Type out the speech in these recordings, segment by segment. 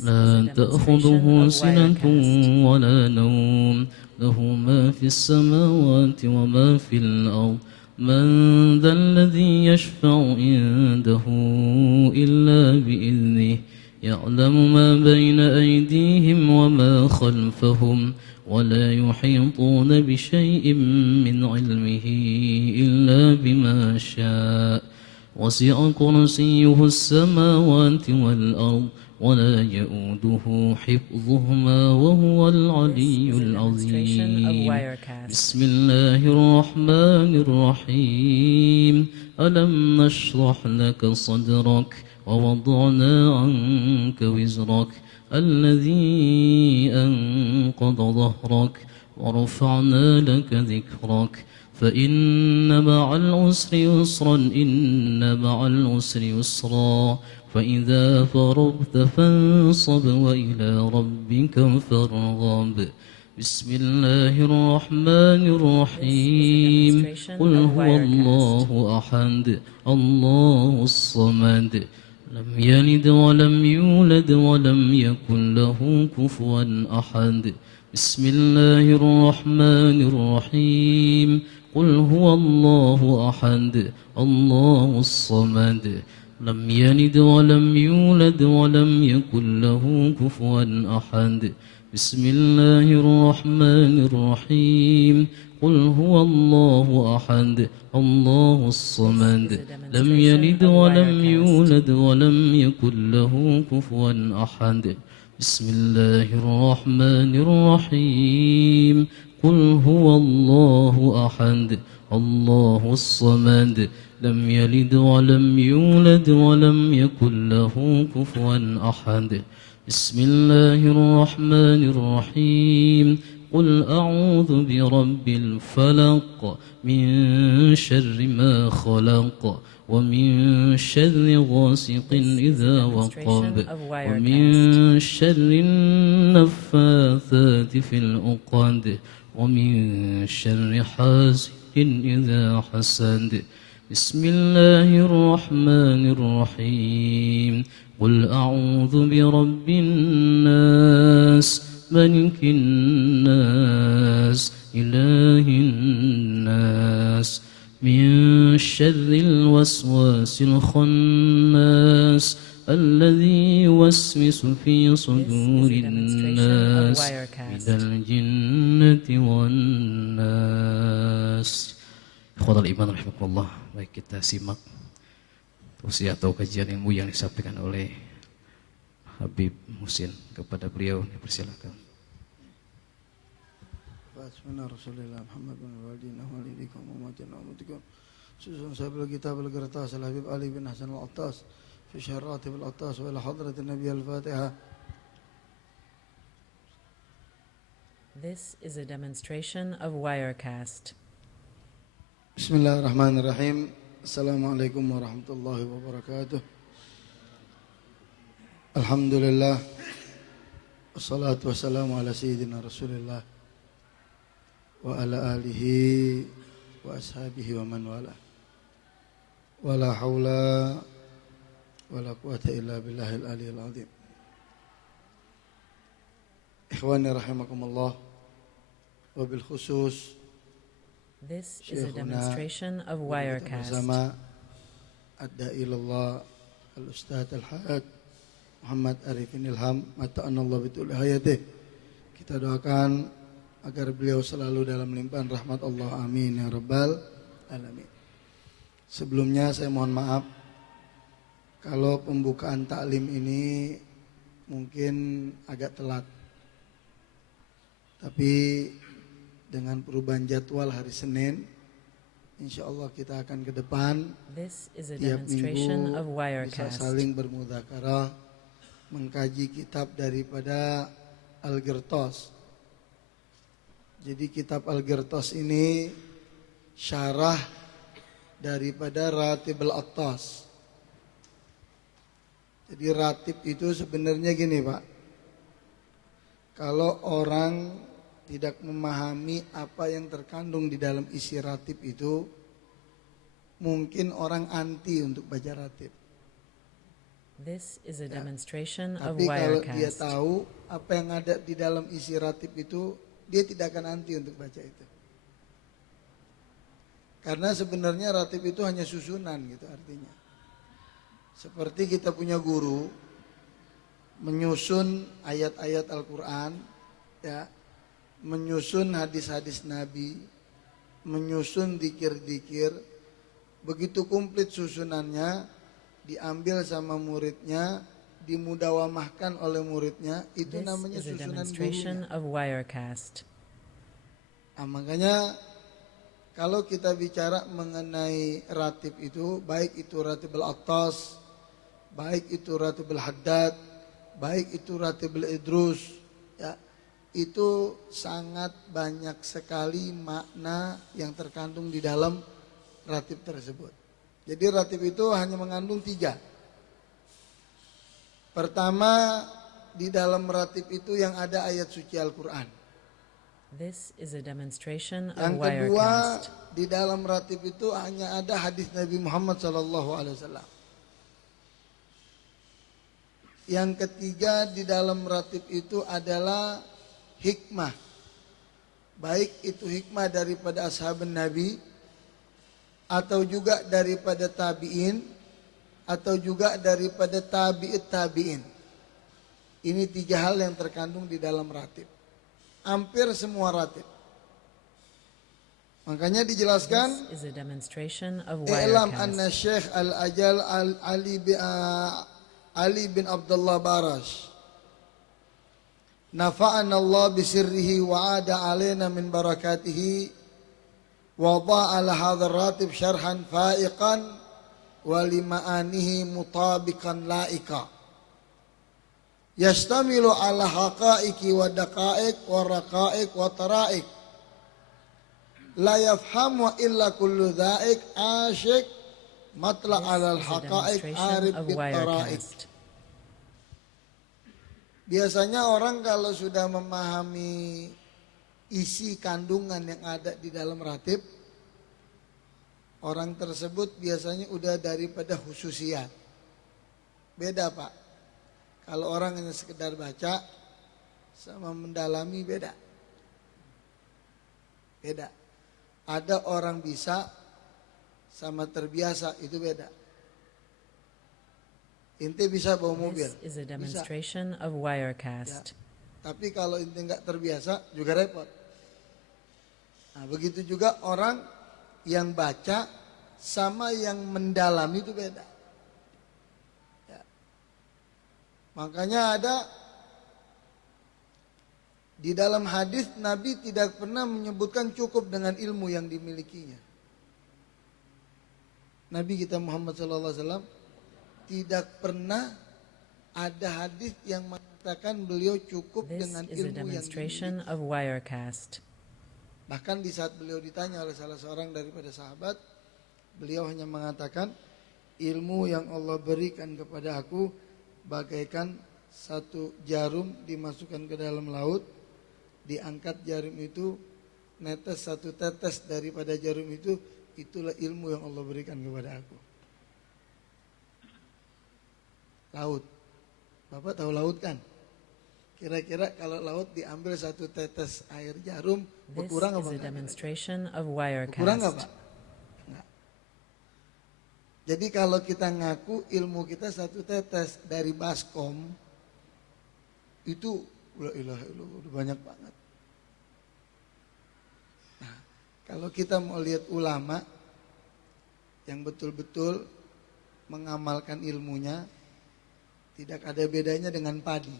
لا تأخذه سنة ولا نوم له ما في السماوات وما في الأرض من ذا الذي يشفع عنده إلا بإذنه يعلم ما بين أيديهم وما خلفهم ولا يحيطون بشيء من علمه إلا بما شاء وسع كرسيه السماوات والأرض ولا يؤوده حفظهما وهو العلي العظيم بسم الله الرحمن الرحيم ألم نشرح لك صدرك ووضعنا عنك وزرك الذي أنقض ظهرك ورفعنا لك ذكرك فإن مع العسر يسرا إن مع العسر يسرا فإذا فرغت فانصب وإلى ربك فارغب بسم الله الرحمن الرحيم قل هو الله أحد الله الصمد لم يلد ولم يولد ولم يكن له كفوا أحد بسم الله الرحمن الرحيم قل هو الله أحد الله الصمد لم يلد ولم يولد ولم يكن له كفوا أحد بسم الله الرحمن الرحيم قل هو الله أحد الله الصمد لم يلد ولم يولد ولم يكن له كفوا أحد بسم الله الرحمن الرحيم قل هو الله أحد الله الصمد لم يلد ولم يولد ولم يكن له كفوا أحد بسم الله الرحمن الرحيم قل أعوذ برب الفلق من شر ما خلق ومن شر غاسق إذا وقب ومن شر النفاثات في العقد ومن شر حاسد إذا حسد بسم الله الرحمن الرحيم قل أعوذ برب الناس ملك الناس إله الناس من شر الوسواس الخناس الذي يوسوس في صدور الناس من الجنة والناس. Ikhwatal iman rahimakumullah. Baik, kita simak tausiah atau kajian ilmu yang disampaikan oleh Habib Muhsin. Kepada beliau dipersilakan. Bismillahirrahmanirrahim. Rasulullah Muhammad bin walidina walidikum wa umatina wa umatikum. Susun sahabat kitab al-Qirtas al-Habib Ali bin Hasan al-Attas fi syarrat al-Attas wa ila hadrat an-Nabi al-Fatiha. This is a demonstration of Wirecast. Bismillahirrahmanirrahim. Assalamualaikum warahmatullahi wabarakatuh. Alhamdulillah. Wassalatu wassalamu ala sayyidina Rasulillah wa ala alihi wa ashabihi wa man wala. Wala hawla wala quwata illa billahil aliyil azim. Ikhwani rahimakumullah. Wabil khusus This is a demonstration of Wirecast. Bersama Ad-Da'i ilallah Al-Ustadz Al-Hayat Muhammad Arifin Ilham mata'anallahu bitul hayatih. Kita doakan agar beliau selalu dalam limpahan rahmat Allah, amin ya rabbal alamin. Sebelumnya saya mohon maaf kalau pembukaan taklim ini mungkin agak telat, tapi dengan perubahan jadwal hari Senin, insya Allah kita akan ke depan tiap minggu bisa saling bermudzakarah mengkaji kitab daripada Al-Qirtas. Jadi kitab Al-Qirtas ini syarah daripada Ratib Al-Attas. Jadi ratib itu sebenarnya gini Pak, kalau orang tidak memahami apa yang terkandung di dalam isi ratib itu, mungkin orang anti untuk baca ratib. This is a demonstration of Tapi kalau dia Wirecast. tahu apa yang ada di dalam isi ratib itu, dia tidak akan anti untuk baca itu. Karena sebenarnya ratib itu hanya susunan gitu artinya. Seperti kita punya guru menyusun ayat-ayat Al-Quran, ya, menyusun hadis-hadis Nabi, menyusun dikir-dikir, begitu komplit susunannya, diambil sama muridnya, dimudawamahkan oleh muridnya, itu This namanya is a susunan demonstration gurunya. of Wirecast. Nah, makanya kalau kita bicara mengenai ratib itu, baik itu ratib al-attas, baik itu ratib al-haddad, baik itu ratib al-idrus, ya, itu sangat banyak sekali makna yang terkandung di dalam ratib tersebut. Jadi ratib itu hanya mengandung 3. Pertama, di dalam ratib itu yang ada ayat suci Al-Quran. This is a demonstration of Yang kedua, Wirecast. di dalam ratib itu hanya ada hadis Nabi Muhammad SAW. Yang ketiga, di dalam ratib itu adalah hikmah. Baik itu hikmah daripada ashab Nabi, atau juga daripada tabi'in, atau juga daripada tabi'it tabi'in. Ini 3 hal yang terkandung di dalam ratib. Hampir semua ratib. Makanya dijelaskan, This is a demonstration of I'lam anna Wirecast. Syekh Al-Ajal Ali bin Abdullah Barash nafa'ana Allah bisirrihi wa ada alaina min barakatihi wa dha'ala hadha ratib syarhan fa'iqan wa lima'anihi mutabiqan la'ika yastamilu ala haqaiki wa daqa'iq wa raqa'iq wa tara'iq la yafhamu illa kullu dha'ik asyik matla alal This is a haqa'iq demonstration arif of bit tara'iq. Wirecast. Biasanya orang kalau sudah memahami isi kandungan yang ada di dalam ratib, orang tersebut biasanya udah daripada khususiyat. Beda Pak. Kalau orang hanya sekedar baca sama mendalami beda. Beda. Ada orang bisa sama terbiasa itu beda. Inti bisa bawa mobil. This is a Bisa. demonstration of Wirecast. Tapi kalau inti nggak terbiasa juga repot. Nah, begitu juga orang yang baca sama yang mendalami itu beda. Ya. Makanya ada di dalam hadis Nabi tidak pernah menyebutkan cukup dengan ilmu yang dimilikinya. Nabi kita Muhammad SAW tidak pernah ada hadis yang mengatakan beliau cukup This dengan is a ilmu yang demonstration dimiliki. of Wirecast. Bahkan di saat beliau ditanya oleh salah seorang daripada sahabat, beliau hanya mengatakan, ilmu yang Allah berikan kepada aku bagaikan satu jarum dimasukkan ke dalam laut, diangkat jarum itu, netes satu tetes daripada jarum itu, itulah ilmu yang Allah berikan kepada aku. Laut. Bapak tahu laut kan? Kira-kira kalau laut diambil satu tetes air jarum, This berkurang apa is a enggak? demonstration of Berkurang nggak Wirecast. Pak? Enggak. Jadi kalau kita ngaku ilmu kita satu tetes dari baskom, itu la ilaha illallah, udah banyak banget. Nah, kalau kita mau lihat ulama yang betul-betul mengamalkan ilmunya, tidak ada bedanya dengan padi.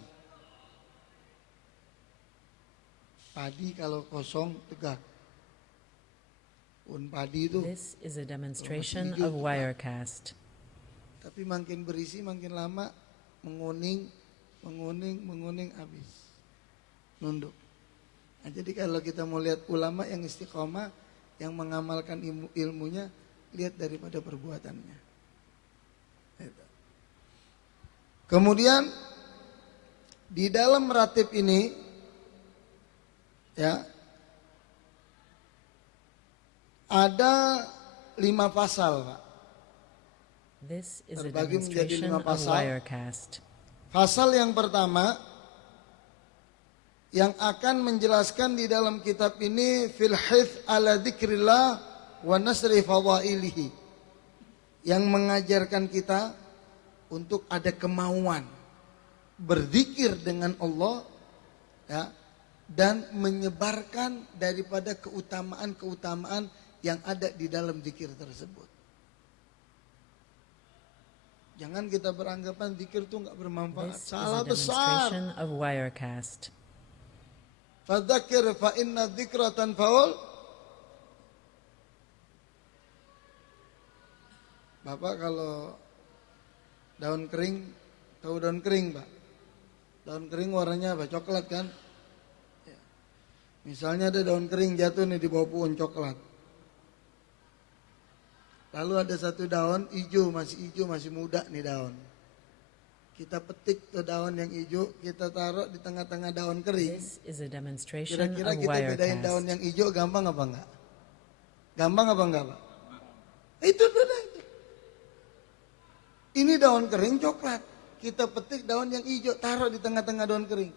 Padi kalau kosong tegak. Pohon padi itu, This is a demonstration hijau of tuh, Pak. Wirecast. tapi makin berisi makin lama menguning habis. Nunduk. Nah, jadi kalau kita mau lihat ulama yang istiqomah, yang mengamalkan ilmunya, lihat daripada perbuatannya. Itu. Kemudian di dalam ratib ini, ya, ada 5 pasal, Pak. This is a Terbagi menjadi demonstration 5 of pasal. Wirecast. Pasal yang pertama yang akan menjelaskan di dalam kitab ini fil hits ala dzikrillah wa nasri fadailihi, yang mengajarkan kita untuk ada kemauan berzikir dengan Allah, ya, dan menyebarkan daripada keutamaan-keutamaan yang ada di dalam zikir tersebut. Jangan kita beranggapan zikir itu nggak bermanfaat. This is Salah a besar. demonstration of Wirecast. Fadzakir fa inna dzikra tanfaul. Bapak kalau daun kering, tahu daun kering, Pak? Daun kering warnanya apa? Coklat kan? Ya. Misalnya ada daun kering jatuh nih di bawah pohon coklat. Lalu ada satu daun hijau, masih muda nih daun. Kita petik tuh daun yang hijau, kita taruh di tengah-tengah daun kering. This is a demonstration Kira-kira of kita bedain daun Wirecast. yang hijau gampang apa enggak? Gampang apa enggak, Pak? Itu beda itu. Ini daun kering coklat. Kita petik daun yang hijau, taruh di tengah-tengah daun kering.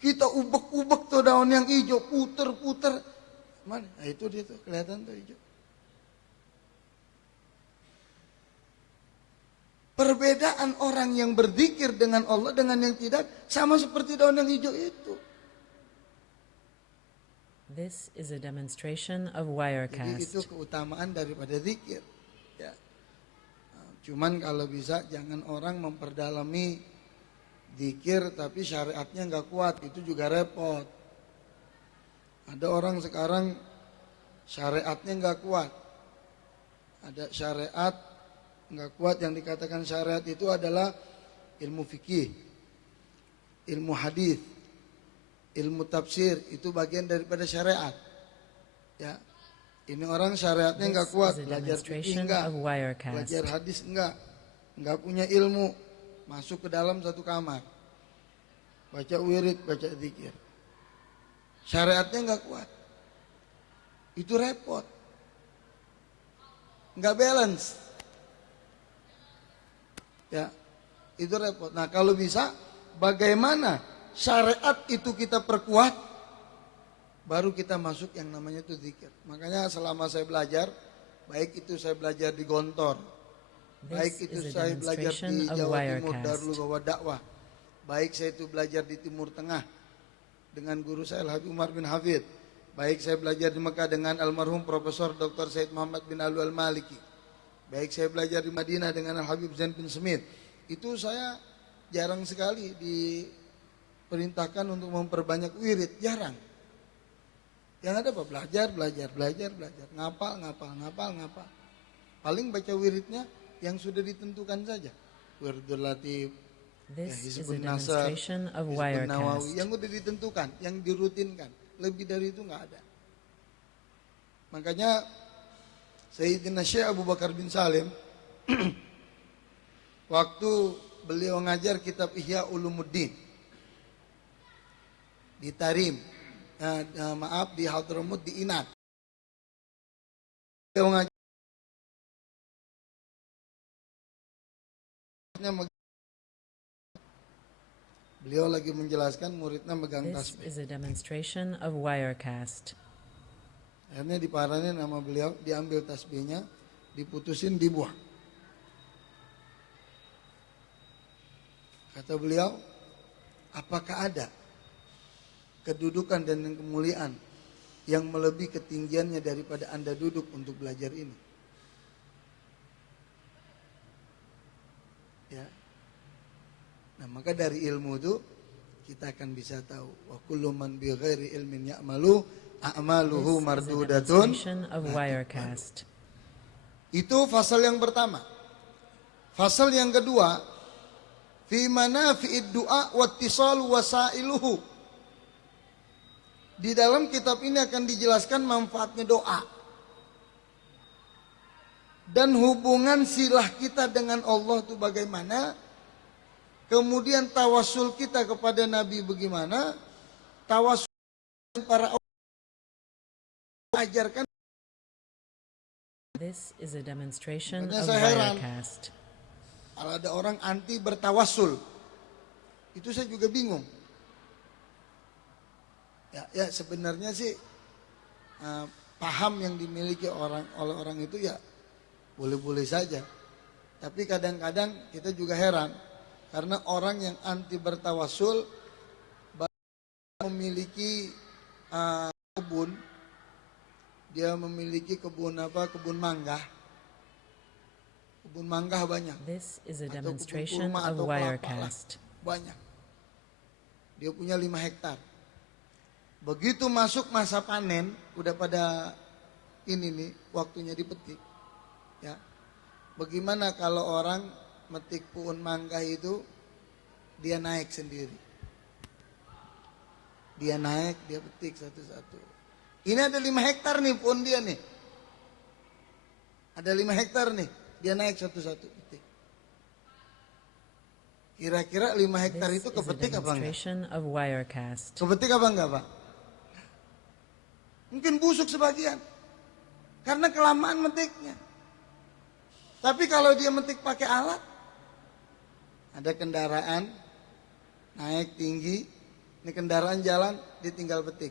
Kita ubek-ubek tuh daun yang hijau, puter-puter. Mana? Nah, itu dia tuh, kelihatan tuh hijau. Perbedaan orang yang berzikir dengan Allah dengan yang tidak sama seperti daun yang hijau itu. This is a demonstration of Jadi itu Wirecast. keutamaan daripada zikir. Ya. Cuman kalau bisa jangan orang memperdalami zikir tapi syariatnya nggak kuat, itu juga repot. Ada orang sekarang syariatnya nggak kuat. Ada syariat nggak kuat, yang dikatakan syariat itu adalah ilmu fikih, ilmu hadis, ilmu tafsir, itu bagian daripada syariat. Ya, ini orang syariatnya nggak This kuat, is a belajar fikih demonstration enggak, of Wirecast. belajar hadis enggak punya ilmu, masuk ke dalam satu kamar, baca wirid, baca zikir, syariatnya nggak kuat, itu repot, nggak balance. Ya, itu repot. Nah, kalau bisa bagaimana syariat itu kita perkuat, baru kita masuk yang namanya itu zikir. Makanya selama saya belajar, baik itu saya belajar di Gontor, baik This itu is a saya belajar demonstration di of Jawa Timur Wirecast. Darul Bawa Dakwah, baik saya itu belajar di Timur Tengah dengan guru saya Al Habib Umar bin Hafid, baik saya belajar di Mekah dengan almarhum Profesor Dr. Said Muhammad bin Alwi Al-Maliki, baik saya belajar di Madinah dengan Al Habib Zain bin Smith. Itu saya jarang sekali diperintahkan untuk memperbanyak wirid, jarang. Yang ada apa? Belajar, ngapal. Paling baca wiridnya yang sudah ditentukan saja. Wiridul Latif, This is a Hizbun Nasr, demonstration of Hizbun Nawawi, Wirecast. yang udah ditentukan, yang dirutinkan. Lebih dari itu nggak ada. Makanya Sayyidina Syekh Abu Bakar bin Salim waktu beliau ngajar kitab Ihya Ulumuddin di Tarim, di Hadramut, di Inat, beliau ngajar beliau lagi menjelaskan, muridnya megang This tasbih. is a demonstration of Wirecast. Akhirnya diparanin sama beliau, diambil tasbihnya, diputusin, dibuang. Kata beliau, apakah ada kedudukan dan kemuliaan yang melebihi ketinggiannya daripada Anda duduk untuk belajar ini? Ya. Nah, maka dari ilmu itu kita akan bisa tahu wa kullu man bi ghairi ilmin ya'malu a'maluhu This is a mardudatun. demonstration of Wirecast. Itu fasal yang pertama. Fasal yang kedua, fi manafi'id du'a wattisal wasailuhu. Di dalam kitab ini akan dijelaskan manfaatnya doa dan hubungan silah kita dengan Allah itu bagaimana. Kemudian tawasul kita kepada Nabi bagaimana, tawasul para ajarkan This is a demonstration Makanya of saya heran. Wirecast. Kalau ada orang anti bertawassul, itu saya juga bingung. Ya sebenarnya sih paham yang dimiliki oleh orang itu ya boleh-boleh saja. Tapi kadang-kadang kita juga heran karena orang yang anti bertawassul memiliki kebun, dia memiliki kebun mangga. Kebun mangga banyak. This is a Atau kebun demonstration kurma of atau kelapa lah. Wirecast. Banyak. Dia punya 5 hektar. Begitu masuk masa panen, udah pada ini nih, waktunya dipetik. Ya. Bagaimana kalau orang metik pohon mangga itu, dia naik sendiri. Dia naik, dia petik satu-satu. Ini ada 5 hektar nih pohon dia nih. Ada 5 hektar nih, dia naik satu-satu petik. Kira-kira 5 hektar This itu is a kepetik apa enggak? demonstration of Wirecast. Kepetik apa enggak, Pak? Mungkin busuk sebagian. Karena kelamaan metiknya. Tapi kalau dia metik pakai alat, ada kendaraan naik tinggi, ini kendaraan jalan, dia tinggal petik.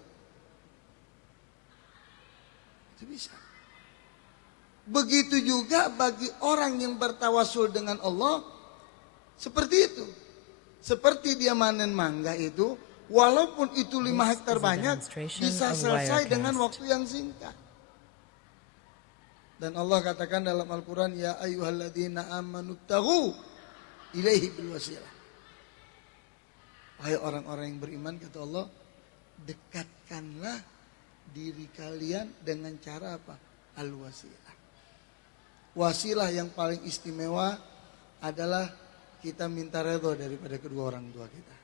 Itu bisa. Begitu juga bagi orang yang bertawasul dengan Allah, seperti itu. Seperti dia manen mangga itu, walaupun itu 5 This hektar is a banyak, demonstration bisa of selesai Wirecast. dengan waktu yang singkat. Dan Allah katakan dalam Al-Quran, Ya ayyuhalladzina amanu taghu ilaihi bilwasilah. Wahai orang-orang yang beriman, kata Allah, dekatkanlah diri kalian dengan cara apa? Al-wasilah. Wasilah yang paling istimewa adalah kita minta redha daripada kedua orang tua kita.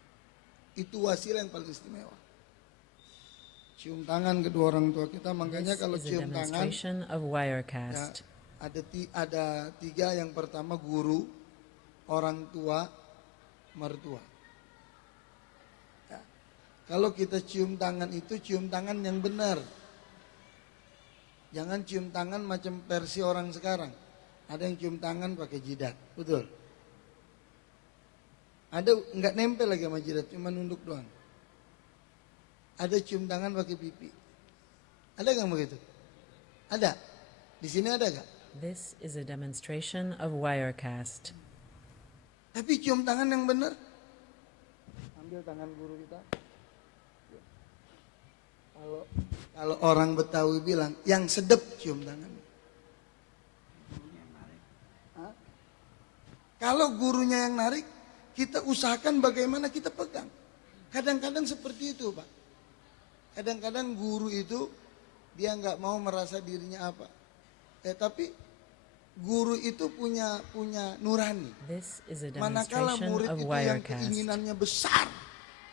Itu wasilah yang paling istimewa. Cium tangan kedua orang tua kita, makanya This kalau is a cium tangan demonstration of ya, Wirecast. ada 3. Yang pertama guru, orang tua, mertua. Ya. Kalau kita cium tangan itu cium tangan yang benar. Jangan cium tangan macam versi orang sekarang. Ada yang cium tangan pakai jidat, betul? Ada nggak nempel lagi sama jidat, cuma nunduk doang. Ada cium tangan pakai pipi. Ada nggak begitu? Ada. Di sini ada nggak? This is a demonstration of Wirecast. Tapi cium tangan yang benar. Ambil tangan guru kita. Kalau orang Betawi bilang, yang sedep cium tangan. Hah? Kalau gurunya yang narik, kita usahakan bagaimana kita pegang. Kadang-kadang seperti itu, Pak. Kadang-kadang guru itu dia nggak mau merasa dirinya apa. Tapi guru itu punya nurani. This is a Manakala demonstration murid of itu yang Wirecast. keinginannya besar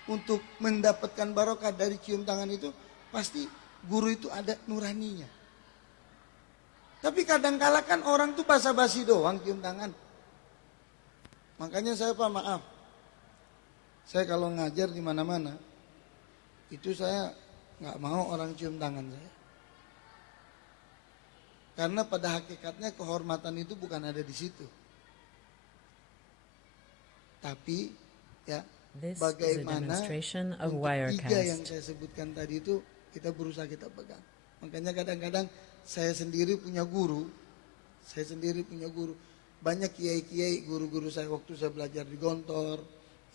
untuk mendapatkan barokah dari cium tangan itu, pasti guru itu ada nuraninya. Tapi kadang-kala kan orang tuh basa-basi doang cium tangan. Makanya saya Pak, maaf. Saya kalau ngajar di mana-mana, itu saya nggak mau orang cium tangan saya. Karena pada hakikatnya kehormatan itu bukan ada di situ. Tapi ya This is a bagaimana demonstration of untuk 3 yang Wirecast. saya sebutkan tadi itu kita berusaha kita pegang. Makanya kadang-kadang saya sendiri punya guru. Banyak kiai-kiai, guru-guru saya waktu saya belajar di Gontor.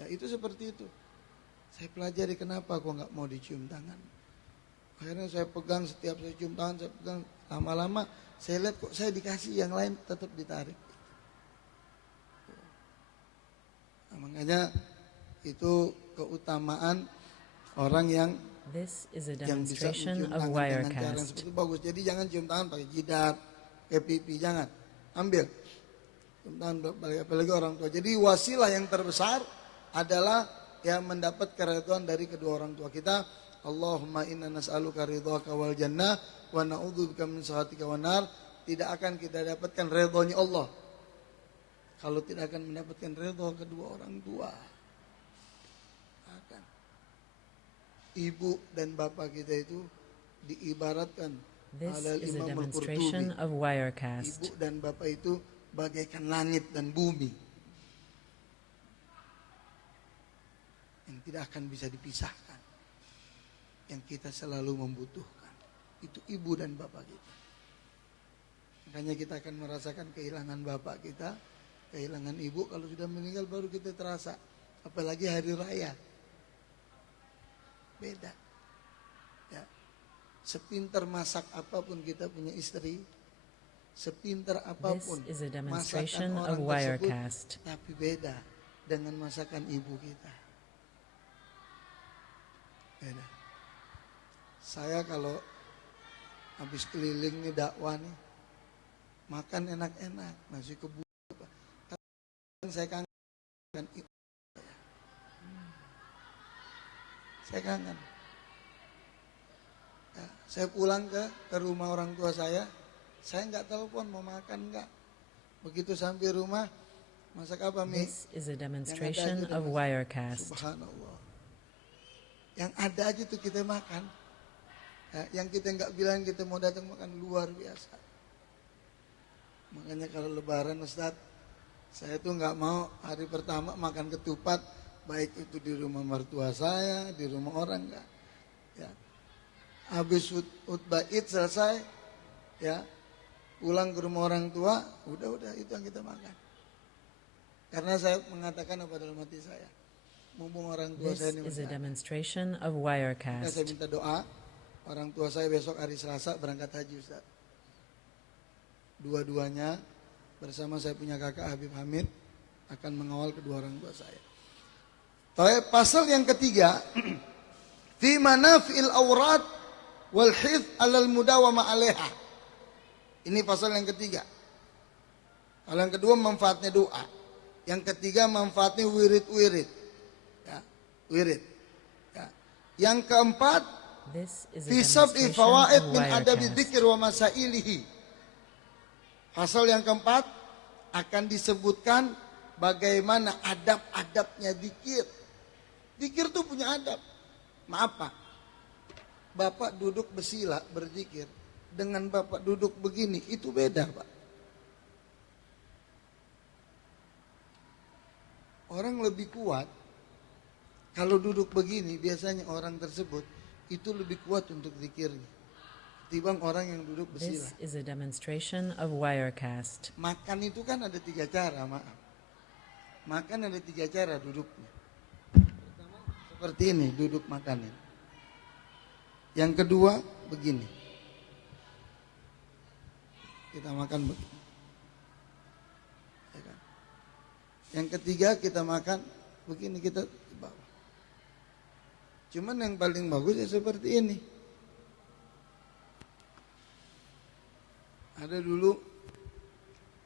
Ya itu seperti itu. Saya pelajari kenapa kok nggak mau dicium tangan. Akhirnya saya pegang, setiap saya cium tangan, saya pegang. Lama-lama saya lihat kok saya dikasih, yang lain tetap ditarik. Nah, makanya itu keutamaan orang yang This is a bisa demonstration mencium of tangan dengan cara yang Wirecast. seperti itu bagus. Jadi jangan cium tangan pakai jidat, pakai pipi, jangan. Ambil. Cium tangan apalagi orang tua. Jadi wasilah yang terbesar adalah yang mendapat keridhaan dari kedua orang tua kita. Allahumma inna nas'aluka ridhaka wal jannah wa na'udzubika min sakhatika wan nar. Tidak akan kita dapatkan ridhonya Allah kalau tidak akan mendapatkan ridho kedua orang tua. Akan. Ibu dan bapak kita itu diibaratkan This Alal is a Imam demonstration Al-Qurtubi. of Ibu Wirecast. dan bapak itu bagaikan langit dan bumi yang tidak akan bisa dipisahkan, yang kita selalu membutuhkan. Itu ibu dan bapak kita. Makanya kita akan merasakan kehilangan bapak kita, kehilangan ibu. Kalau sudah meninggal baru kita terasa. Apalagi hari raya, beda ya. Sepintar masak apapun kita punya istri, sepintar This apapun is a masakan demonstration orang of tersebut, Wirecast. tapi beda dengan masakan ibu kita. Beda. Saya kalau habis keliling nih dakwah nih, makan enak-enak, nasi kebuli, saya kangen ibu. Saya kangen. Ya, saya pulang ke rumah orang tua saya nggak telepon mau makan nggak. Begitu sampai rumah, masak apa Mi? This is a Yang ada demonstration aja of udah masak. Wirecast. Subhanallah. Yang ada aja tuh kita makan. Ya, yang kita nggak bilang kita mau datang makan luar biasa. Makanya kalau Lebaran Ustadz, saya tuh nggak mau hari pertama makan ketupat, baik itu di rumah mertua saya, di rumah orang enggak. Ya. Habis khutbah Id selesai, ya pulang ke rumah orang tua, udah itu yang kita makan. Karena saya mengatakan apa dalam hati saya, mumpung orang tua This saya ini is a masih ada. demonstration of Maka saya Wirecast. minta doa, orang tua saya besok hari Selasa berangkat haji Ustaz. Dua-duanya bersama saya punya kakak Habib Hamid akan mengawal kedua orang tua saya. Pasal yang ketiga, fi manafil aurat wal hifz alal mudawama alaiha. Ini pasal yang ketiga. Kalau yang kedua manfaatnya doa. Yang ketiga manfaatnya wirid-wirid. Ya, wirid. Ya. Yang keempat, This is a fi sab'i demonstration fawaid of min adabi Wirecast. dzikir wa masailihi. Pasal yang keempat akan disebutkan bagaimana adab-adabnya dzikir. Dzikir tuh punya adab. Maaf Pak, Bapak duduk bersila berzikir dengan Bapak duduk begini, itu beda Pak. Orang lebih kuat kalau duduk begini, biasanya orang tersebut itu lebih kuat untuk zikirnya ketimbang orang yang duduk bersila. This is a demonstration of Wirecast. Makan itu kan ada 3 cara, maaf. Makan ada 3 cara duduknya. Pertama seperti ini duduk makannya. Yang kedua begini. Kita makan begini. Ya kan? Yang ketiga kita makan begini, kita di bawah. Cuman yang paling bagus ya seperti ini. Ada dulu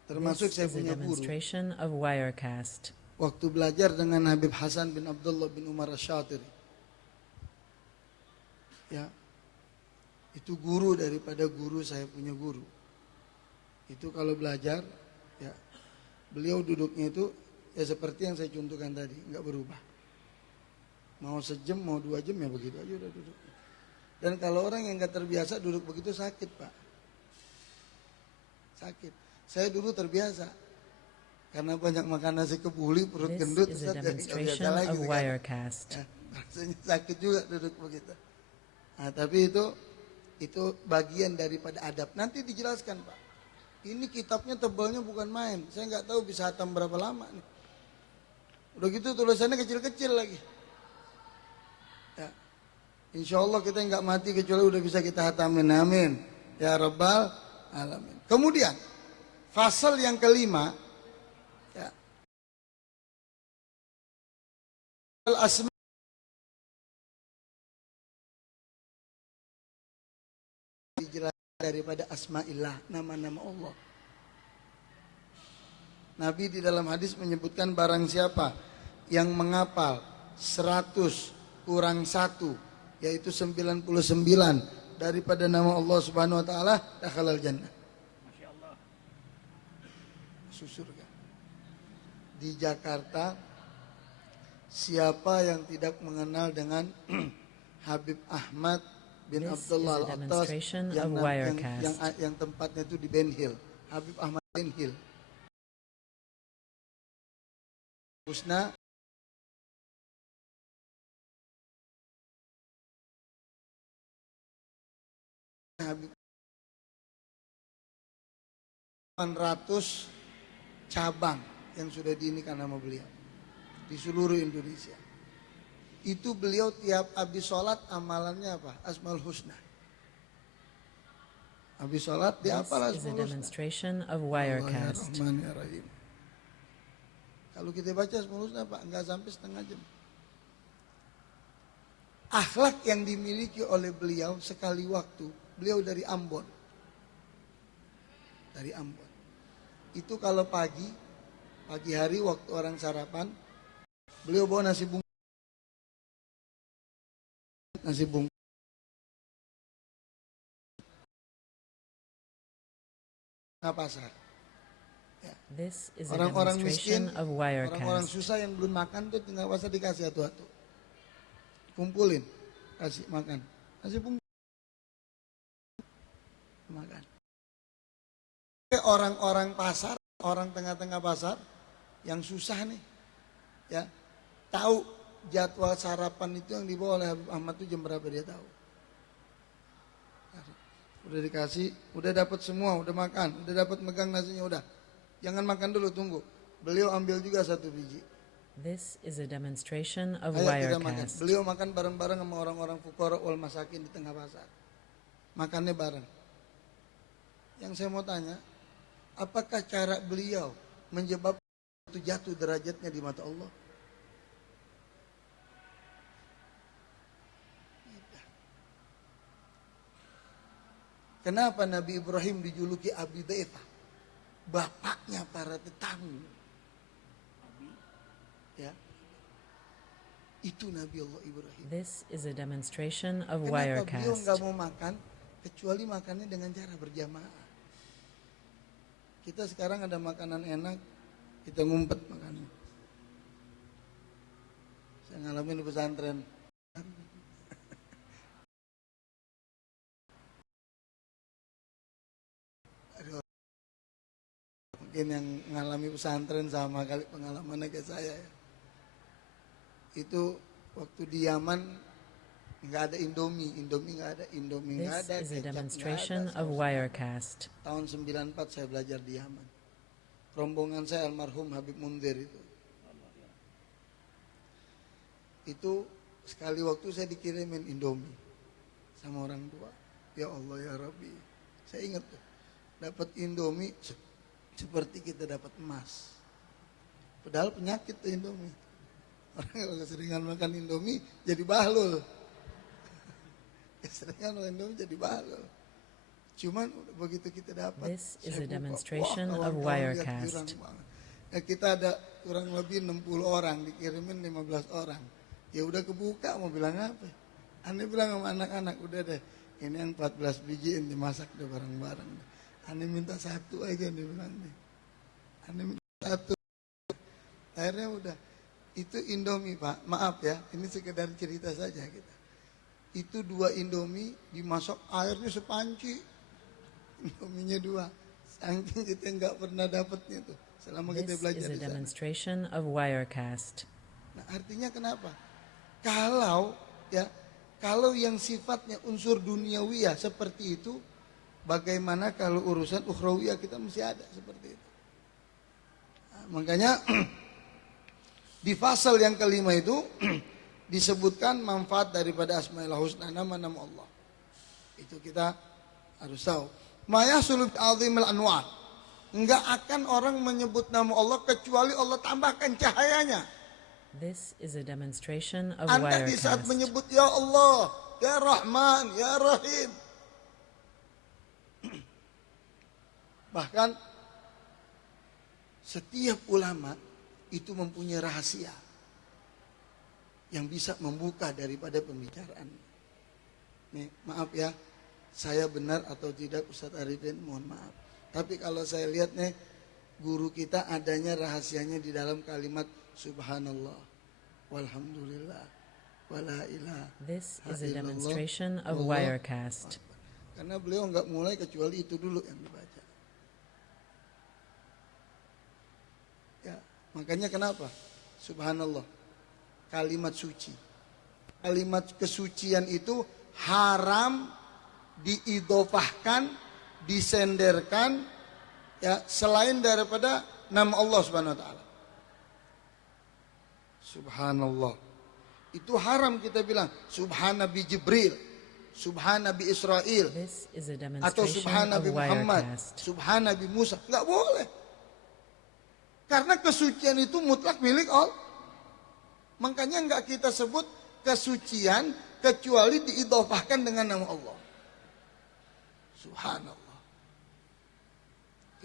termasuk This saya is a punya guru. demonstration of Wirecast. Waktu belajar dengan Habib Hasan bin Abdullah bin Umar Asy-Syatiri. Ya. Itu guru daripada guru saya punya guru. Itu kalau belajar ya beliau duduknya itu ya seperti yang saya contohkan tadi, enggak berubah. Mau sejam, mau 2 jam ya begitu aja udah duduk. Dan kalau orang yang enggak terbiasa duduk begitu sakit, Pak. Sakit. Saya dulu terbiasa. Karena banyak makan nasi kebuli, perut This gendut, is a Ustaz, jadi nggak demonstration biasa lagi of kan. Wirecast. Ya, rasanya sakit juga duduk begitu. Nah, tapi itu bagian daripada adab. Nanti dijelaskan, Pak. Ini kitabnya tebalnya bukan main. Saya nggak tahu bisa hatam berapa lama nih. Udah gitu tulisannya kecil-kecil lagi. Ya. Insya Allah kita nggak mati kecuali udah bisa kita hatamin. Amin. Ya Rabbal Alamin. Kemudian fasal yang kelima, ya, al-asma daripada asma'illah, nama-nama Allah. Nabi di dalam hadis menyebutkan barang siapa yang menghafal 100 kurang 1 yaitu 99 daripada nama Allah Subhanahu wa taala, dakhalal jannah. Masyaallah. Surga. Di Jakarta siapa yang tidak mengenal dengan Habib Ahmad bin This Abdullah is a Al-Attas demonstration yang, of Wirecast. yang tempatnya itu di Ben Hill. Habib Ahmad Ben Hill. Husna Habib 800 cabang yang sudah diinikan nama beliau di seluruh Indonesia. Itu beliau tiap habis sholat amalannya apa? Asmaul Husna. Habis sholat dia This apa is a Asmaul Husna? demonstration of Wirecast. Bismillahirrahmanirrahim. Kalau kita baca Asmaul Husna Pak, enggak sampai setengah jam. Akhlak yang dimiliki oleh beliau sekali waktu, beliau dari Ambon. Dari Ambon. Itu kalau pagi hari waktu orang sarapan, beliau bawa nasi bungkus. Nasi bungkus. Nah, pasar. Ya. This is a Orang-orang miskin, demonstration of orang-orang Wirecast. susah yang belum makan tuh tinggal pasar dikasih satu-satu. Kumpulin, kasih makan. Nasi bungkus. Makan. Orang-orang pasar, orang tengah-tengah pasar yang susah nih, ya tahu jadwal sarapan itu yang dibawa oleh Habib Ahmad itu jam berapa dia tahu. Udah dikasih, udah dapat semua, udah makan, udah dapat megang nasinya, udah. Jangan makan dulu, tunggu. Beliau ambil juga satu biji. This is a demonstration of Ayo kita makan. Wirecast. Beliau makan bareng-bareng sama orang-orang fuqara wal masakin di tengah pasar. Makannya bareng. Yang saya mau tanya, apakah cara beliau menyebabkan itu jatuh derajatnya di mata Allah? Kenapa Nabi Ibrahim dijuluki Abi Dhaifah? Bapaknya para tetamu. Ya. Itu Nabi Allah Ibrahim. This is a demonstration of Kenapa beliau Wirecast. nggak mau makan kecuali makannya dengan cara berjamaah? Kita sekarang ada makanan enak, kita ngumpet makannya. Saya ngalamin di pesantren. Mungkin yang ngalami pesantren sama kali pengalamannya kayak saya ya. Itu waktu di Yaman nggak ada Indomie nggak ada, Indomie nggak This ada, is a kecap nggak demonstration ada, of saus. Wirecast. Tahun 94 saya belajar di Yaman. Rombongan saya almarhum Habib Munzir itu. Itu sekali waktu saya dikirimin Indomie sama orang tua. Ya Allah ya Rabbi. Saya ingat tuh, dapat Indomie seperti kita dapat emas. Padahal penyakit tuh Indomie. Orang kalau keseringan makan Indomie jadi bahlul. Keseringan makan Indomie jadi bahlul. Cuman begitu kita dapat, This is saya a buka, demonstration wah, of kawan-kawan lihat Wirecast. girang banget. Ya, kita ada kurang lebih 60 orang, dikirimin 15 orang. Ya udah kebuka, mau bilang apa? Aneh bilang sama anak-anak, udah deh, ini yang 14 biji ini dimasak deh bareng-bareng. Aneh minta satu aja nih bilang nih. Aneh minta satu. Akhirnya udah. Itu Indomie Pak, maaf ya, ini sekedar cerita saja kita. Itu 2 Indomie dimasak airnya sepanci. Indominya 2. Saking kita nggak pernah dapatnya tuh selama kita This belajar is a di sana. demonstration of Wirecast. Nah, artinya kenapa? Kalau yang sifatnya unsur duniawiyah seperti itu, bagaimana kalau urusan ukhrawiyah kita mesti ada seperti itu. Nah, makanya di pasal yang kelima itu disebutkan manfaat daripada Asmaul Husna, nama-nama Allah. Itu kita harus tahu. Maya sulub azimil anwar. Enggak akan orang menyebut nama Allah kecuali Allah tambahkan cahayanya. This is a demonstration of Anda di saat Wirecast. menyebut Ya Allah, Ya Rahman, Ya Rahim. Bahkan setiap ulama itu mempunyai rahasia yang bisa membuka daripada pembicaraan. Nih, maaf ya, saya benar atau tidak Ustadz Arifin, mohon maaf. Tapi kalau saya lihat nih, guru kita adanya rahasianya di dalam kalimat Subhanallah, walhamdulillah, wa la ilaha. This is a illallah, demonstration of wallahu Wirecast. Karena beliau nggak mulai kecuali itu dulu yang dibaca. Ya, makanya kenapa? Subhanallah. Kalimat suci. Kalimat kesucian itu haram diidofahkan, disenderkan ya selain daripada nama Allah Subhanahu wa taala. Subhanallah. Itu haram kita bilang Subhanabi Jibril, Subhanabi Israel, This is a atau demonstration of Subhanabi Muhammad, Wirecast. Subhanabi Musa. Enggak boleh. Karena kesucian itu mutlak milik Allah. Makanya enggak kita sebut kesucian kecuali diidofahkan dengan nama Allah. Subhanallah.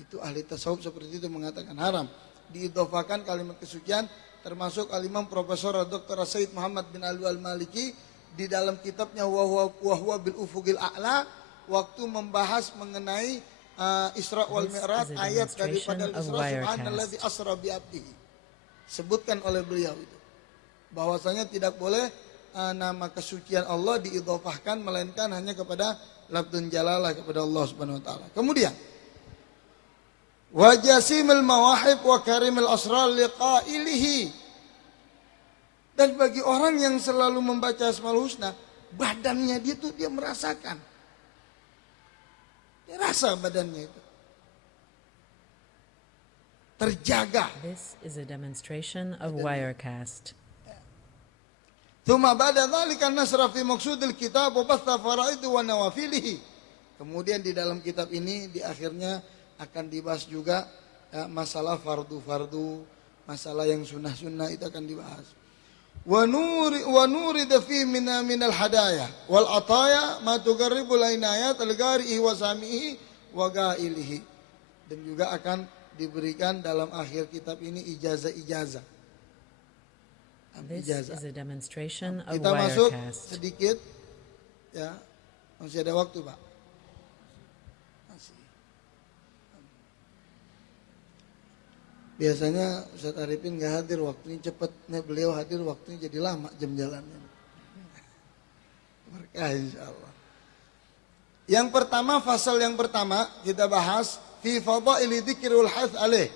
Itu ahli tasawuf seperti itu mengatakan haram diidofahkan kalimat kesucian, termasuk al-Imam Profesor Dr. Said Muhammad bin Alwi Al-Maliki di dalam kitabnya Wahwa bil Ufuqil A'la waktu membahas mengenai Isra wal This Mi'raj is a ayat daripada demonstration of Isra subhanallazi asra bi abdihi. Sebutkan oleh beliau itu bahwasanya tidak boleh nama kesucian Allah diidofahkan melainkan hanya kepada lafdzun jalalah kepada Allah Subhanahu wa taala. Kemudian wa jasimul mawahib wa karimul asrar liqailihi. Dan bagi orang yang selalu membaca Asmaul Husna, badannya dia tuh dia merasakan. Dia rasa badannya itu terjaga. This is a demonstration of Wirecast. Tsumma ba'da dzalika nasra fi maqsudil kitab wa batha faraid wa nawafilihi. Kemudian di dalam kitab ini di akhirnya akan dibahas juga ya, masalah fardu-fardu, masalah yang sunnah-sunnah itu akan dibahas. Wa nurid fi minal hadaya wal ataya ma tuqarribul inayat al-gari'i wa sami'i wa ga'ilihi. Dan juga akan diberikan dalam akhir kitab ini ijazah-ijazah. This is a demonstration of Kita masuk Wirecast. sedikit ya. Masih ada waktu, Pak. Masih. Biasanya Ustaz Arifin nggak hadir waktunya cepat. Nih beliau hadir waktunya jadi lama jam jalannya. Berkah insyaallah. Yang pertama, fasal yang pertama kita bahas fi fadaili dzikri wal hath alaih.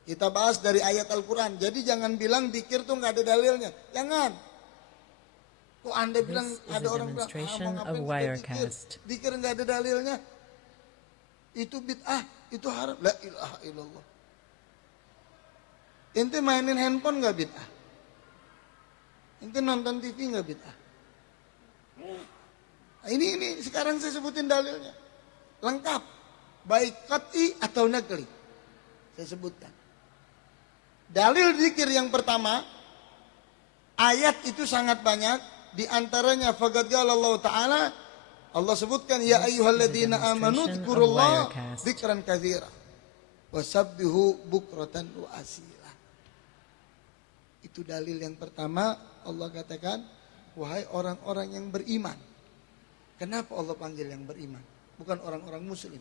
Kita bahas dari ayat Al-Quran. Jadi jangan bilang dzikir tuh nggak ada dalilnya. Jangan. Kok Anda bilang This is ada a orang bilang demonstration mau of ngapain kita Wirecast. dzikir nggak ada dalilnya. Itu bid'ah, itu haram. La ilaha illallah. Ente mainin handphone nggak bid'ah? Ente nonton TV nggak bid'ah? Nah, ini sekarang saya sebutin dalilnya. Lengkap. Baik qat'i atau naqli. Saya sebutkan. Dalil zikir yang pertama, ayat itu sangat banyak, di antaranya faqad qala Allah Ta'ala, Allah sebutkan ya ayyuhalladzina amanu dzkurullaha dzikran katsira wasabbihu bukratan wa asila. Itu dalil yang pertama, Allah katakan wahai orang-orang yang beriman. Kenapa Allah panggil yang beriman? Bukan orang-orang muslim.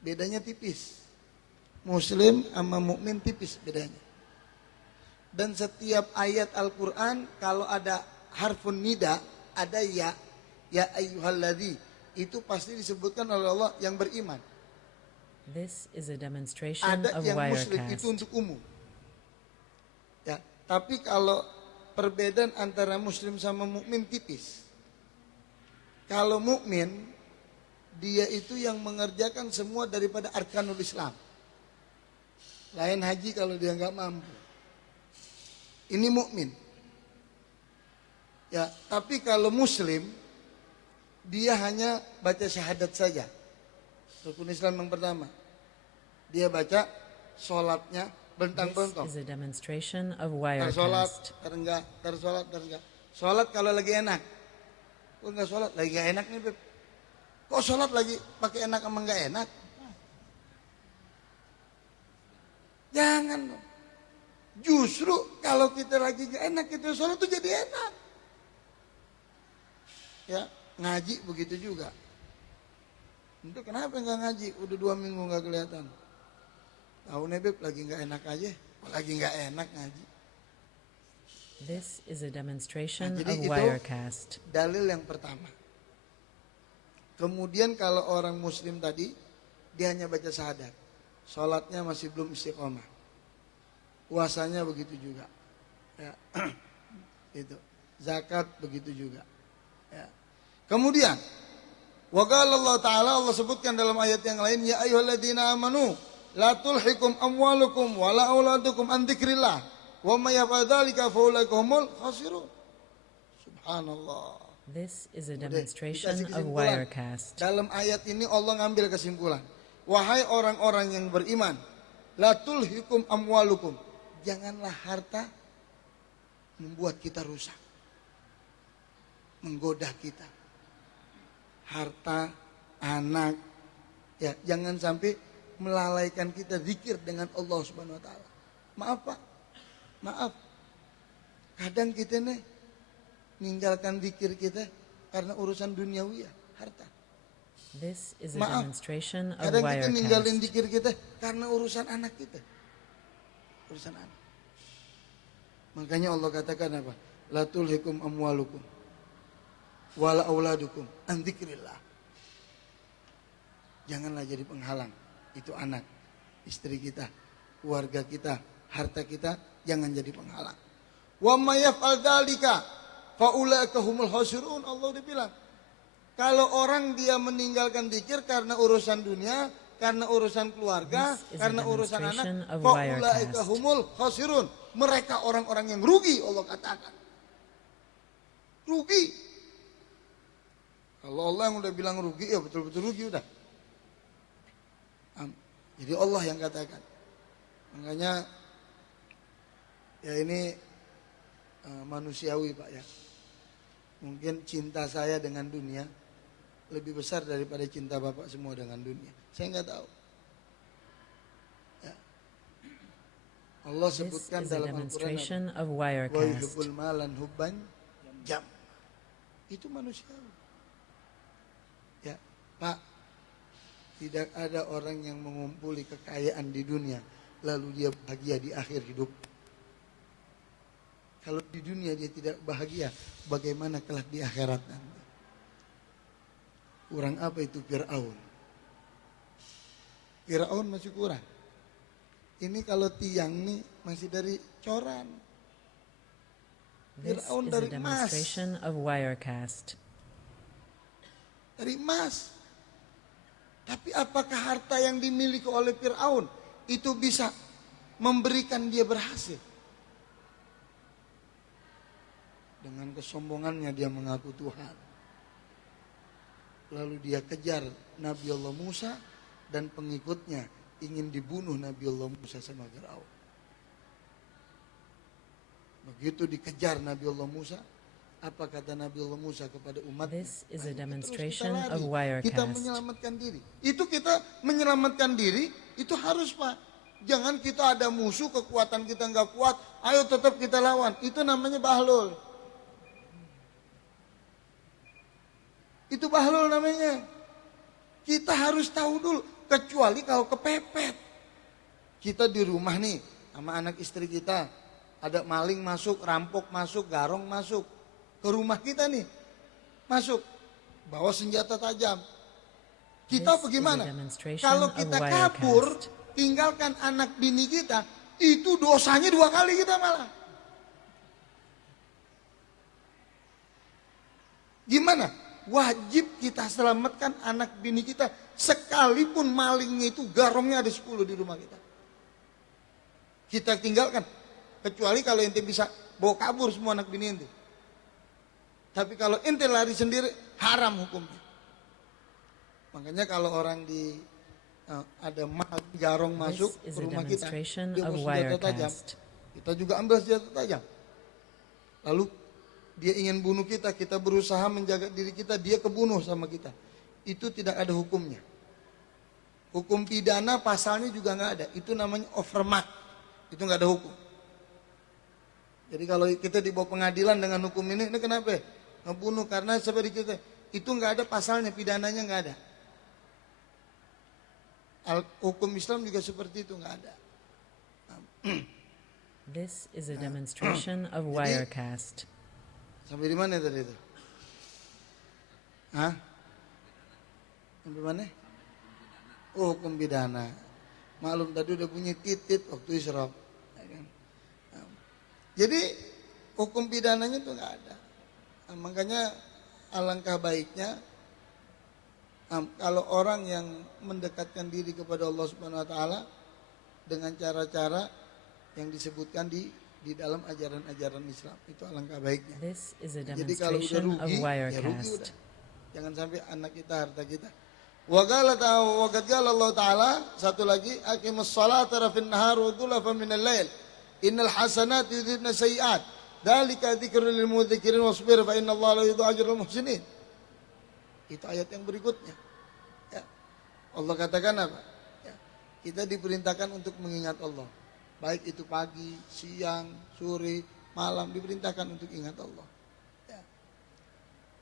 Bedanya tipis. Muslim sama mukmin tipis bedanya. Dan setiap ayat Al-Quran kalau ada harfun nida, ada ya ayyuhalladzi, itu pasti disebutkan oleh Allah yang beriman. This is a demonstration Ada of yang muslim itu Wirecast. untuk umum. Ya, tapi kalau perbedaan antara muslim sama mukmin tipis. Kalau mukmin dia itu yang mengerjakan semua daripada arkanul Islam. Lain haji kalau dia nggak mampu. Ini mukmin. Ya, tapi kalau muslim dia hanya baca syahadat saja. Rukun Islam yang pertama. Dia baca sholatnya This bentang-bentang. is a demonstration of Tersolat, Wirecast. terenggak, tersolat, terenggak. Sholat kalau lagi enak. Kok nggak sholat? Lagi nggak enak nih, Beb. Kok sholat lagi pakai enak sama nggak enak? Jangan dong. Justru kalau kita lagi nggak enak kita sholat tuh jadi enak. Ya, ngaji begitu juga. Itu kenapa nggak ngaji? Udah 2 minggu nggak kelihatan. Tahu nih Beb, lagi nggak enak aja. Lagi nggak enak ngaji. This is a demonstration Nah, jadi of itu Wirecast. dalil yang pertama. Kemudian kalau orang muslim tadi, dia hanya baca syahadat. Sholatnya masih belum istiqomah. Puasanya begitu juga. Ya. Itu. Zakat begitu juga. Ya. Kemudian, wa qala Allah Ta'ala, Allah sebutkan dalam ayat yang lain, ya ayyuhalladzina amanu, la tulhikum amwalukum wa la auladukum an dzikrillah, wa may yaf'al dzalika fa ulaika humul khasirun. Subhanallah. This is a Udah, demonstration dikasih of kesimpulan. Wirecast. Dalam ayat ini Allah ngambil kesimpulan. Wahai orang-orang yang beriman, la tulhikum amwalukum. Janganlah harta membuat kita rusak. Menggoda kita. Harta, anak, ya jangan sampai melalaikan kita zikir dengan Allah Subhanahu wa taala. Maaf Pak. Maaf. Kadang kita nih ninggalkan zikir kita karena urusan duniawi ya, harta. This is a Maaf. demonstration of Kadang kita ninggalin Wirecast. zikir kita karena urusan anak kita. Urusan anak. Makanya Allah katakan apa? La tulhikum amwalukum wala auladukum an dzikrillah. Janganlah jadi penghalang. Itu anak, istri kita, keluarga kita, harta kita jangan jadi penghalang. Wa may yaf'al dzalika fa ulaika humul khasirun. Allah udah bilang, kalau orang dia meninggalkan zikir karena urusan dunia, karena urusan keluarga, This is a karena urusan demonstration anak, of fa ulaika Wirecast. humul khasirun. Mereka orang-orang yang rugi, Allah katakan. Rugi. Kalau Allah yang udah bilang rugi, ya betul-betul rugi udah. Jadi Allah yang katakan. Makanya ya ini manusiawi Pak ya. Mungkin cinta saya dengan dunia lebih besar daripada cinta Bapak semua dengan dunia. Saya nggak tahu. Ya. Allah This sebutkan is a dalam Al-Quran, demonstration of wa Wirecast. yuhibbul malan hubban jam. Itu manusiawi. Ya, Pak, tidak ada orang yang mengumpuli kekayaan di dunia lalu dia bahagia di akhir hidup. Kalau di dunia dia tidak bahagia, bagaimana kelak di akhirat nanti? Kurang apa itu Fir'aun? Fir'aun masih kurang. Ini kalau tiang nih masih dari coran. This Fir'aun is a dari emas. demonstration of Wirecast. Dari emas. Tapi apakah harta yang dimiliki oleh Fir'aun itu bisa memberikan dia berhasil? Dengan kesombongannya dia mengaku Tuhan. Lalu dia kejar Nabi Allah Musa dan pengikutnya ingin dibunuh Nabi Allah Musa sama Fir'aun. Begitu dikejar Nabi Allah Musa, apa kata Nabi Allah Musa kepada umatnya? This is a "Ayo, demonstration terus kita of lari. Kita Wirecast. menyelamatkan diri. Itu kita menyelamatkan diri, itu harus Pak. Jangan kita ada musuh, kekuatan kita nggak kuat, ayo tetap kita lawan. Itu namanya bahlul. Itu bahlul namanya. Kita harus tahu dulu, kecuali kalau kepepet. Kita di rumah nih, sama anak istri kita, ada maling masuk, rampok masuk, garong masuk. Ke rumah kita nih, masuk, bawa senjata tajam. Kita This is a bagaimana? demonstration Kalau of kita kabur, Wirecast. tinggalkan anak bini kita, itu dosanya 2 kali kita malah. Gimana? Wajib kita selamatkan anak bini kita, sekalipun malingnya itu garongnya ada 10 di rumah kita. Kita tinggalkan, kecuali kalau ente bisa bawa kabur semua anak bini ente. Tapi kalau ente lari sendiri, haram hukumnya. Makanya kalau orang di ada garong masuk This is ke a rumah kita, demonstration dia of mau senjata tajam, Wirecast. kita juga ambil senjata tajam. Lalu dia ingin bunuh kita, kita berusaha menjaga diri kita, dia kebunuh sama kita. Itu tidak ada hukumnya. Hukum pidana pasalnya juga nggak ada. Itu namanya overmark. Itu nggak ada hukum. Jadi kalau kita dibawa pengadilan dengan hukum ini kenapa? Ngebunuh karena seperti kita. Itu nggak ada pasalnya, pidananya nggak ada. Hukum Islam juga seperti itu nggak ada. This is a demonstration of Wirecast. Sampai di mana tadi itu? Hah? Sampai mana? Oh, hukum pidana. Maklum tadi udah bunyi titit waktu isyraq. Ya kan? Jadi hukum pidananya tuh nggak ada. Makanya alangkah baiknya kalau orang yang mendekatkan diri kepada Allah Subhanahu Wa Taala dengan cara-cara yang disebutkan di dalam ajaran-ajaran Islam, itu alangkah baiknya. This is a Jadi kalau udah demonstration of rugi, ya rugi Wirecast. udah. Jangan sampai anak kita, harta kita. Wa qala Allah Ta'ala, satu lagi, aqimus salata rafin nahar wa dhulafa minal lail. Innal hasanat yudhibna sayiat. Dzalika dzikrul lil mudzikirin wasbir fa innallaha la yudhi'u ajral muhsinin. Itu ayat yang berikutnya. Ya. Allah katakan apa? Ya. Kita diperintahkan untuk mengingat Allah. Baik itu pagi, siang, sore, malam, diperintahkan untuk ingat Allah. Ya.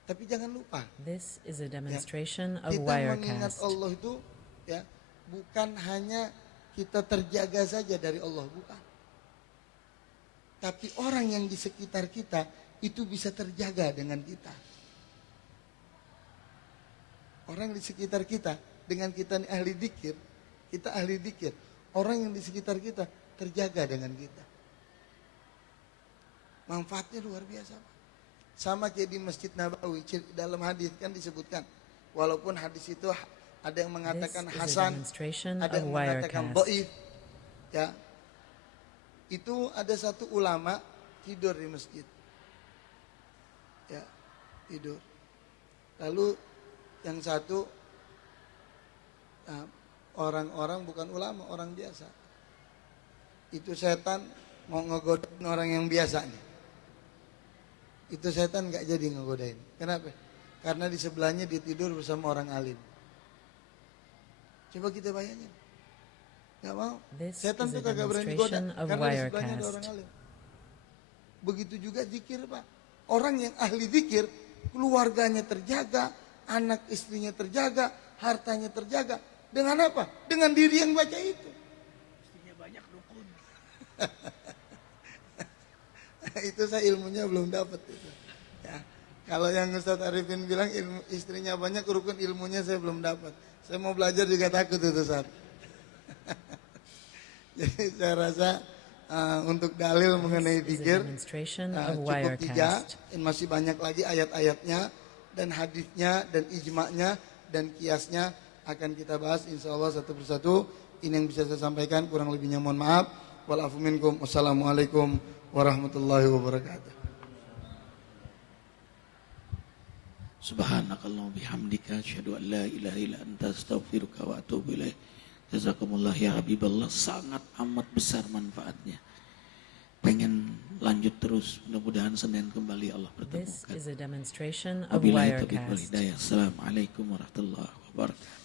Tapi jangan lupa. This is a demonstration of Kita mengingat Wirecast. Allah itu ya bukan hanya kita terjaga saja dari Allah, bukan. Tapi orang yang di sekitar kita itu bisa terjaga dengan kita. Orang di sekitar kita, dengan kita ahli dzikir, kita ahli dzikir. Orang yang di sekitar kita terjaga dengan kita. Manfaatnya luar biasa. Sama kayak di Masjid Nabawi, dalam hadis kan disebutkan, walaupun hadis itu ada yang mengatakan This is a hasan, demonstration ada of yang mengatakan Wirecast. dhaif, ya. Itu ada satu ulama tidur di masjid, ya, tidur. Lalu yang satu orang-orang bukan ulama, orang biasa. Itu setan mau ngegodain orang yang biasa nih. Itu setan gak jadi ngegodain. Kenapa? Karena di sebelahnya dia tidur bersama orang alim. Coba kita bayangin. Gak mau. This Setan is a tuh kagak berani goda demonstration of karena di sebelahnya ada orang Wirecast. alim. Begitu juga zikir, Pak. Orang yang ahli zikir, keluarganya terjaga, anak istrinya terjaga, hartanya terjaga. Dengan apa? Dengan diri yang baca itu. Istrinya banyak dukun. Itu saya ilmunya belum dapat itu. Ya. Kalau yang Ustaz Arifin bilang ilmu istrinya banyak, rukun ilmunya saya belum dapat. Saya mau belajar juga takut itu Ustaz. Jadi saya rasa untuk dalil mengenai This is a zikir demonstration of cukup 3. Wirecast. Masih banyak lagi ayat-ayatnya dan hadisnya dan ijma'nya dan kiasnya akan kita bahas insyaallah satu persatu. Ini yang bisa saya sampaikan, kurang lebihnya mohon maaf. Wal afu minkum. Wassalamualaikum warahmatullahi wabarakatuh. Subhanakallahumma bihamdika asyhadu an la ilaha illa anta astaghfiruka wa atubu ilaik. Jazakumullah ya Habiballah, sangat amat besar manfaatnya. Pengen lanjut terus, mudah-mudahan Senin kembali Allah This pertemukan. is a demonstration of Wabillahi taufiq wal Wirecast. hidayah. Assalamualaikum warahmatullahi wabarakatuh.